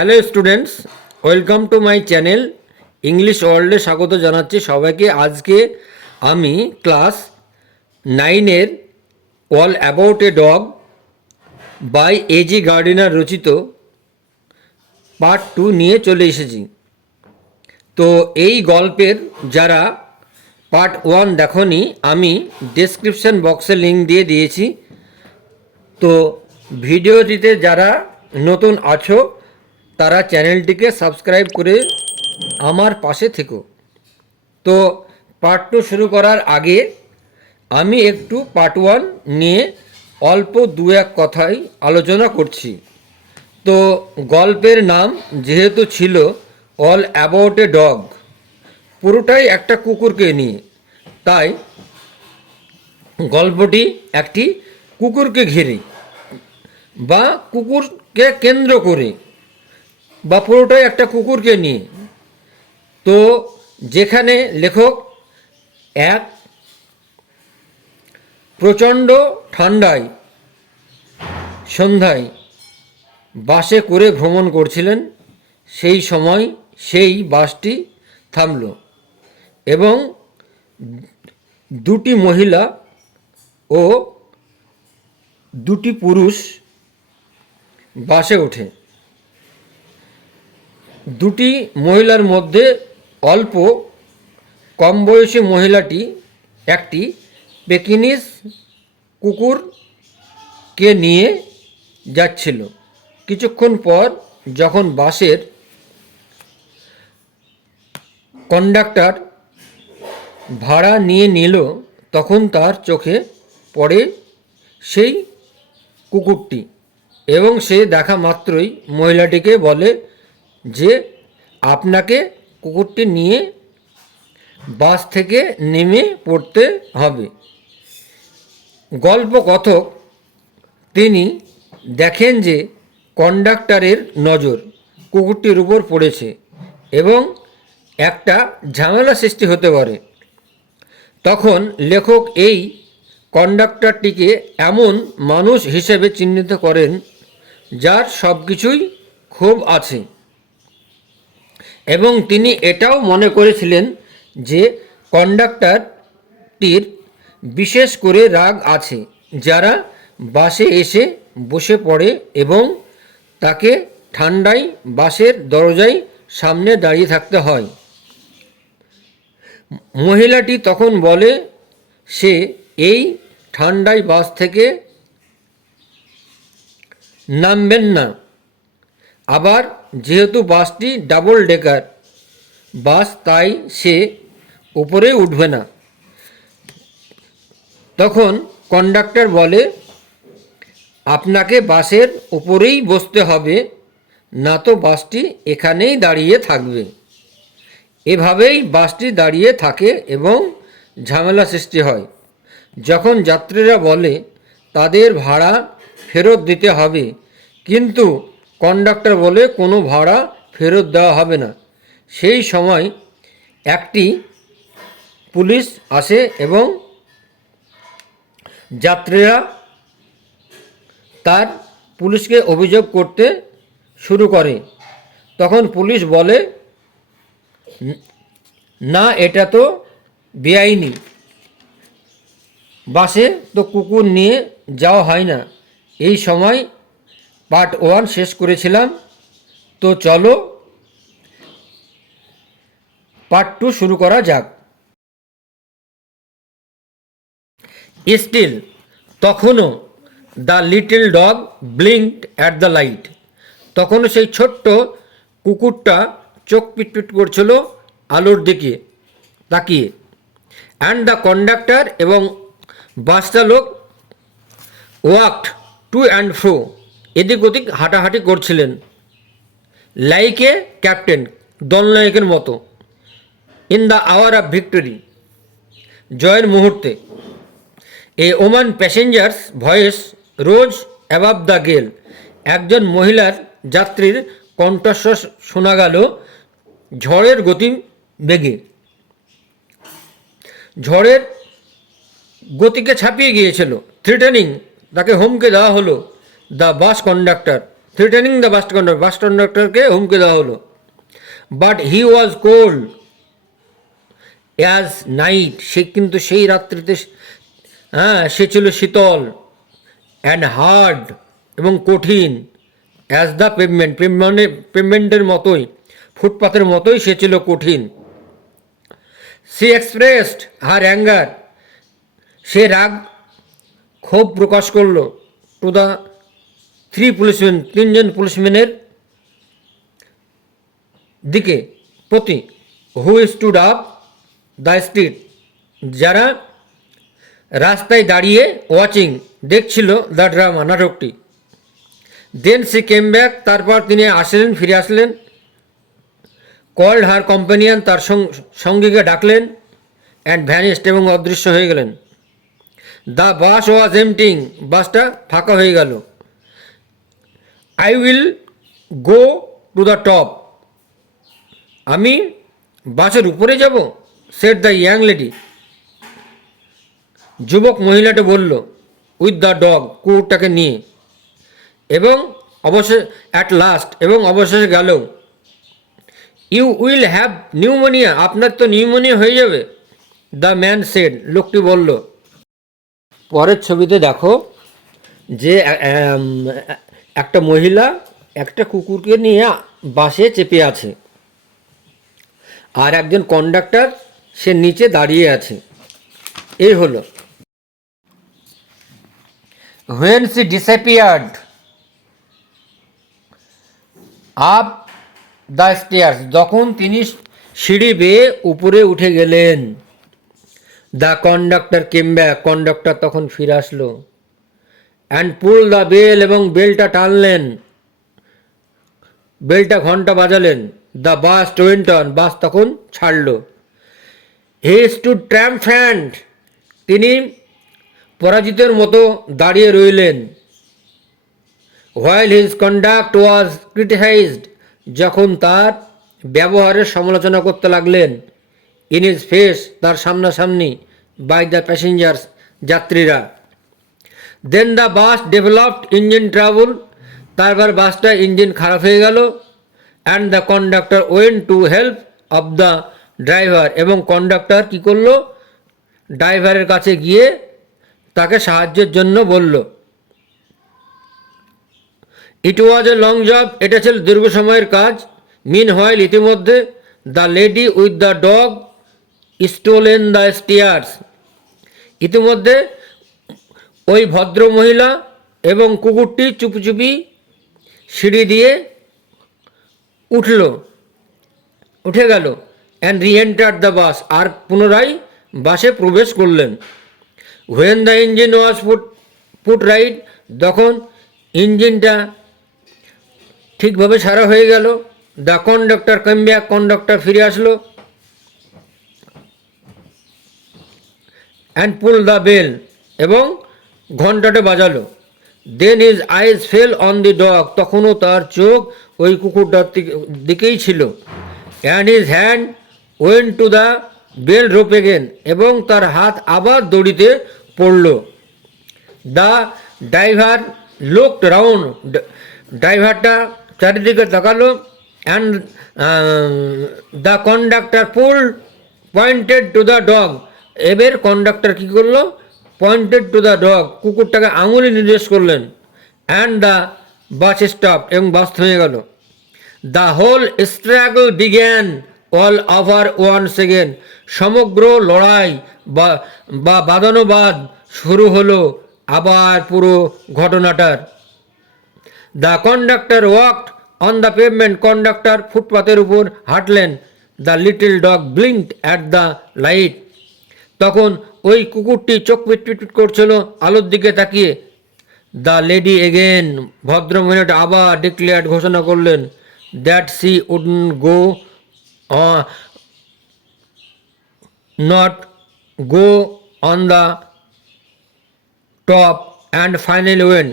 Hello students, welcome to my channel English ওয়ার্ল্ডে স্বাগত জানাচ্ছি সবাইকে। আজকে আমি ক্লাস 9-এর all about a dog by A G Gardiner রচিত পার্ট 2 নিয়ে চলে এসেছি। তো এই গল্পের যারা পার্ট 1 দেখনি, আমি ডেসক্রিপশন বক্সে লিঙ্ক দিয়ে দিয়েছি। তো ভিডিওটিতে যারা নতুন আছো তারা চ্যানেলটিকে সাবস্ক্রাইব করে আমার পাশে থেকো। তো পার্ট 2 শুরু করার আগে আমি একটু পার্ট 1 নিয়ে অল্প দু এক কথাই আলোচনা করছি। তো গল্পের নাম যেহেতু ছিল অল অ্যাবাউট এ ডগ, পুরোটাই একটা কুকুরকে নিয়ে, তাই গল্পটি একটি কুকুরকে ঘিরে বা কুকুরকে কেন্দ্র করে বা পুরোটাই একটা কুকুরকে নিয়ে। তো যেখানে লেখক এক প্রচণ্ড ঠান্ডায় সন্ধ্যায় বাসে করে ভ্রমণ করছিলেন, সেই সময় সেই বাসটি থামল এবং দুটি মহিলা ও দুটি পুরুষ বাসে ওঠে। দুটি মহিলার মধ্যে অল্প কম বয়সী মহিলাটি একটি পেকিনিস কুকুরকে নিয়ে যাচ্ছিল। কিছুক্ষণ পর যখন বাসের কন্ডাক্টর ভাড়া নিয়ে নিল, তখন তার চোখে পড়ে সেই কুকুরটি এবং সে দেখা মাত্রই মহিলাটিকে বলে যে আপনাকে কুকুরটি নিয়ে বাস থেকে নেমে পড়তে হবে। গল্পকথক তিনি দেখেন যে কন্ডাক্টরের নজর কুকুরটির উপর পড়েছে এবং একটা ঝামেলা সৃষ্টি হতে পারে। তখন লেখক এই কন্ডাক্টরটিকে এমন মানুষ হিসেবে চিহ্নিত করেন যার সব কিছুই ক্ষোভ আছে, এবং তিনি এটাও মনে করেছিলেন যে কন্ডাক্টরটির বিশেষ করে রাগ আছে যারা বাসে এসে বসে পড়ে এবং তাকে ঠান্ডায় বাসের দরজায় সামনে দাঁড়িয়ে থাকতে হয়। মহিলাটি তখন বলে সে এই ঠান্ডায় বাস থেকে নামবেন না। আবার যেহেতু বাসটি ডাবল ডেকার বাস, তাই সে উপরে উঠবে না। তখন কন্ডাক্টর বলে আপনাকে বাসের উপরেই বসতে হবে, না তো বাসটি এখানেই দাঁড়িয়ে থাকবে। এভাবেই বাসটি দাঁড়িয়ে থাকে এবং ঝামেলা সৃষ্টি হয়। যখন যাত্রীরা বলে তাদের ভাড়া ফেরত দিতে হবে, কিন্তু কন্ডাক্টর বলে কোনো ভাড়া ফেরত দেওয়া হবে না, সেই সময় একটি পুলিশ আসে এবং যাত্রীরা তার পুলিশকে অভিযোগ করতে শুরু করে। তখন পুলিশ বলে না, এটা তো বেআইনি, বাসে তো কুকুর নিয়ে যাওয়া হয় না। এই সময় পার্ট 1 শেষ করেছিলাম। তো চলো পার্ট 2 শুরু করা যাক। স্টিল তখনও the little dog blinked at the light. তখনও সেই ছোট্ট কুকুরটা চোখ পিটপিট করছিল আলোর দিকে তাকিয়ে। অ্যান্ড দ্য কন্ডাক্টর এবং বাস চালক ওয়াকড টু অ্যান্ড ফ্রো, এদিক ওদিক হাঁটাহাঁটি করছিলেন লাইক এ ক্যাপ্টেন, দলনায়কের মতো। In the hour of victory, জয়ের মুহূর্তে। A woman passenger's voice rose above the gale, একজন মহিলার যাত্রীর কণ্ঠস্বর শোনা গেল ঝড়ের গতি বেগে। ঝড়ের গতিকে ছাপিয়ে গিয়েছিল। থ্রেটানিং, তাকে হুমকে দেওয়া হলো the bus conductor, threatening the bus কন্ডাক্টরকে হুমকি দেওয়া হলো। But he was cold as night, সে কিন্তু সেই রাত্রিতে, সে ছিল শীতল, অ্যান্ড হার্ড এবং কঠিন, অ্যাজ দ্য পেভমেন্ট, পেভমেন্টের মতোই, ফুটপাথের মতোই সে ছিল কঠিন। সি এক্সপ্রেসড হার অ্যাঙ্গার, সে রাগ ক্ষোভ প্রকাশ করল টু দ্য থ্রি পুলিশম্যান, তিনজন পুলিশম্যানের দিকে প্রতি, হু স্টুড আপ দ্য স্ট্রিট, যারা রাস্তায় দাঁড়িয়ে ওয়াচিং, দেখছিল দ্য ড্রামা, নাটকটি। দেন সি কেম ব্যাক, তারপর তিনি আসলেন, ফিরে আসলেন। কল্ড হার কম্পানিয়ান, তার সঙ্গীকে ডাকলেন। অ্যান্ড ভ্যানিস্ট, এবং অদৃশ্য হয়ে গেলেন। দ্য বাস ওয়াজ এমটিং, বাসটা ফাঁকা হয়ে গেল। I will go to the top, আমি বাসের উপরে যাব, সেড দ্য ইয়াং লেডি, যুবক মহিলাটা বলল, উইথ দ্য ডগ, কুকুরটাকে নিয়ে। এবং অবশেষে গেল। ইউ উইল হ্যাভ নিউমোনিয়া, আপনার তো নিউমোনিয়া হয়ে যাবে। দ্য ম্যান সেড, লোকটি বলল। পরের ছবিতে দেখো যে একটা মহিলা একটা কুকুরকে নিয়ে বাসে চেপে আছে, আর একজন কন্ডাক্টর সে নিচে দাঁড়িয়ে আছে। এই হলো। When she disappeared up the stairs, যখন তিনি সিঁড়ি বেয়ে উপরে উঠে গেলেন। The conductor came back, conductor তখন ফিরে আসলো। অ্যান্ড পুল দ্য বেল, এবং বেলটা টানলেন, বেলটা ঘন্টা বাজালেন। দ্য বাস ওয়েন্ট অন, বাস তখন ছাড়ল। হি স্টুড ট্রাম্পফ্যান্ট, তিনি পরাজিতের মতো দাঁড়িয়ে রইলেন। হোয়াইল হিজ কন্ডাক্ট ওয়াজ ক্রিটিসাইজড, যখন তার ব্যবহারের সমালোচনা করতে লাগলেন। ইন হিজ ফেস, তার সামনাসামনি। বাই দ্য প্যাসেঞ্জার্স, যাত্রীরা। Then the bus developed engine trouble, তারপর বাসটা ইঞ্জিন খারাপ হয়ে গেল। And the conductor went to help of the driver, এবং কন্ডাক্টর কী করলো, ড্রাইভারের কাছে গিয়ে তাকে সাহায্যের জন্য বলল। ইট ওয়াজ এ লং জব, এটা ছিল দীর্ঘ সময়ের কাজ। মিন হোয়াইল, ইতিমধ্যে the lady with the dog stolen the stairs, ইতিমধ্যে ওই ভদ্র মহিলা এবং কুকুরটি চুপি সিঁড়ি দিয়ে উঠে গেল। অ্যান্ড রি এন্টার দ্য বাস, আর পুনরায় বাসে প্রবেশ করলেন। When the engine was put right, যখন ইঞ্জিনটা ঠিকভাবে সারা হয়ে গেল। The conductor came back, conductor ফিরে আসলো। অ্যান্ড পুল দ্য বেল, এবং ঘন্টাটা বাজালো। Then his eyes fell on the dog, তখনও তার চোখ ওই কুকুরটার দিকেই ছিল। And his hand went to the bell rope again, এবং তার হাত আবার দড়িতে পড়ল। দ্য ড্রাইভার লুকড রাউন্ড, ড্রাইভারটা চারিদিকে তাকালো। And the conductor pointed to the dog, এবার কন্ডাক্টর কী করলো, পয়েন্টেড টু দ্য ডগ, কুকুরটাকে আঙুলে নির্দেশ করলেন। অ্যান্ড দ্য বাস স্টপ, এবং বাস থেমে গেল। The whole struggle began all over once again, সমগ্র লড়াই বা বাদানুবাদ শুরু হলো আবার পুরো ঘটনাটার। The conductor walked on the pavement, conductor ফুটপাথের উপর হাঁটলেন। The little dog blinked at the light, তখন ওই কুকুরটি চোখ পিটপিট করছিল আলোর দিকে তাকিয়ে। দ্য লেডি এগেন, ভদ্র মহিলাটা আবার ডিক্লেয়ার্ড, ঘোষণা করলেন, that she wouldn't go not go on the top and final when.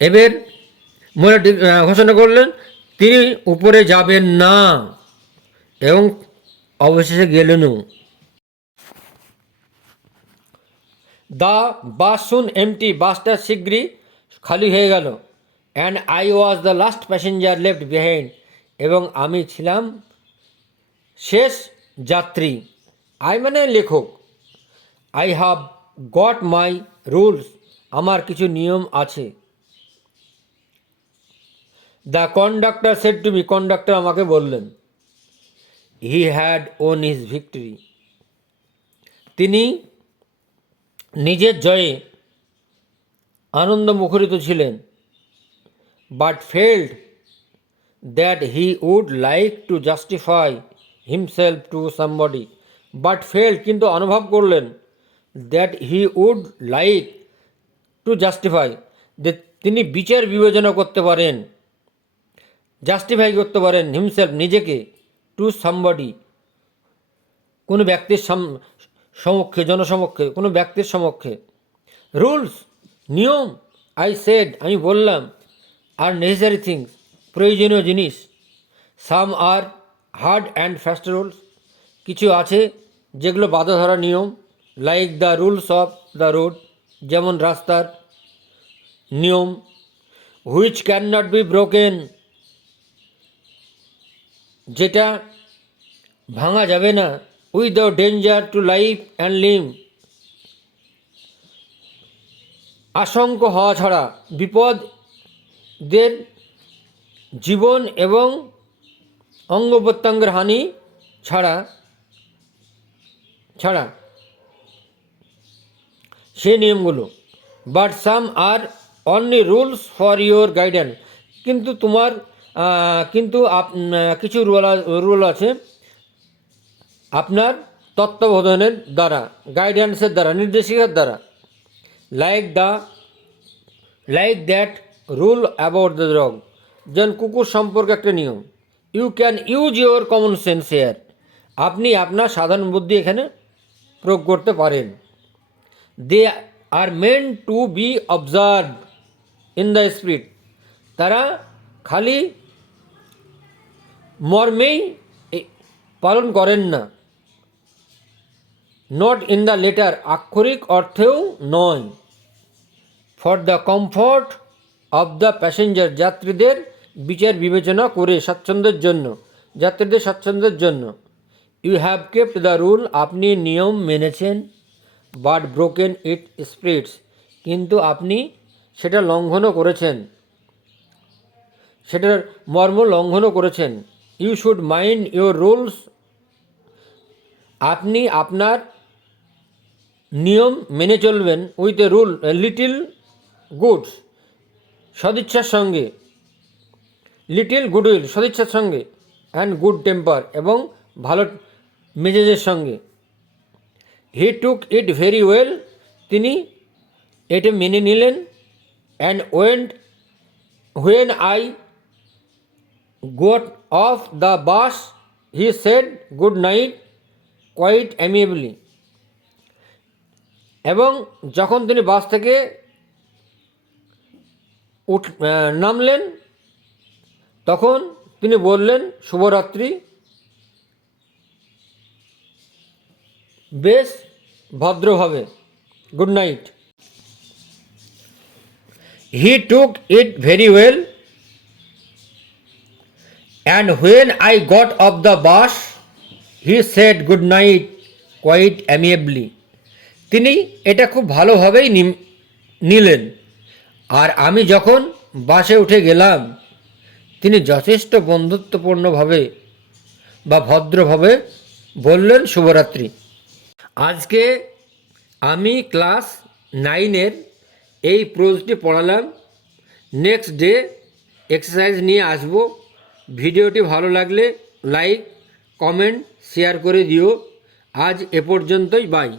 এবার মহিলা ঘোষণা করলেন তিনি উপরে যাবেন না, এবং অবশেষে গেলেনও। দ্য বাস সুন এমটি, বাসটা শীঘ্রই খালি হয়ে গেল। And I was the last passenger left behind, এবং আমি ছিলাম শেষ যাত্রী। আই মানে লেখক। I have got my rules, আমার কিছু নিয়ম আছে। The conductor said to me, conductor আমাকে বললেন। He had won his victory, তিনি নিজের জয়ে আনন্দ মুখরিত ছিলেন। But felt that he would like to justify himself to somebody, but felt কিন্তু অনুভব করলেন, that he would like to justify, যে তিনি বিচার বিবেচনা করতে পারেন, জাস্টিফাই করতে পারেন হিমসেলফ নিজেকে, টু সামবডি কোনো ব্যক্তির সমক্ষে, জনসমক্ষে, কোনো ব্যক্তির সমক্ষে। রুলস নিয়ম, আই সেড আমি বললাম, আর নেসেসারি থিংস প্রয়োজনীয় জিনিস। Some are hard and fast rules, কিছু আছে যেগুলো বাধা ধরা নিয়ম। Like the rules of the road, যেমন রাস্তার নিয়ম। Which can not be broken, যেটা ভাঙা যাবে না। Without danger to life and limb, আশঙ্ক হওয়া ছাড়া, বিপদের জীবন এবং অঙ্গ প্রত্যঙ্গের হানি ছাড়া সে নিয়মগুলো। But some are only rules for your guidance, কিন্তু তোমার কিছু রুল আছে আপনার তত্ত্বাবধানের দ্বারা, গাইডেন্সের দ্বারা, নির্দেশিকার দ্বারা। Like that rule about the dog, যেন কুকুর সম্পর্কে একটা নিয়ম। You can use your common sense here, আপনি আপনার সাধারণ বুদ্ধি এখানে প্রয়োগ করতে পারেন। They are meant to be observe in the spirit, তারা খালি মর্মেই পালন করেন না, নট ইন দ্য লেটার, আক্ষরিক অর্থেও নয়। For the comfort of the passenger, যাত্রীদের বিচার বিবেচনা করে, স্বাচ্ছন্দ্যের জন্য, যাত্রীদের স্বাচ্ছন্দ্যের জন্য। You have kept the rule, আপনি নিয়ম মেনেছেন। বাট ব্রোকেন ইট স্পিরিটস, কিন্তু আপনি সেটা লঙ্ঘনও করেছেন, সেটার মর্ম লঙ্ঘনও করেছেন। You should mind your rules, আপনি আপনার নিয়ম মেনে চলবেন। With a rule little goods, সদিচ্ছার সঙ্গে, লিটিল গুডউইল সদিচ্ছার সঙ্গে, অ্যান্ড গুড টেম্পার এবং ভালো মেজাজের সঙ্গে। হি টুক ইট ভেরি ওয়েল, তিনি এটা মেনে নিলেন। And when I got off the bus he said good night quite amiably, এবং যখন তিনি বাস থেকে নামলেন তখন তিনি বললেন শুভরাত্রি, বেশ ভদ্রভাবে, good night. He took it very well, and when I got off the bus he said good night quite amiably, তিনি এটা খুব ভালোভাবেই নিলেন। আর আমি যখন বাসে উঠে গেলাম তিনি যথেষ্ট বন্ধুত্বপূর্ণভাবে বা ভদ্রভাবে বললেন শুভরাত্রি। আজকে আমি ক্লাস 9-এর এই প্রোজটি পড়ালাম। নেক্সট ডে এক্সারসাইজ নিয়ে আসব। ভিডিওটি ভালো লাগলে লাইক, কমেন্ট, শেয়ার করে দিও। আজ এ পর্যন্তই, বাই।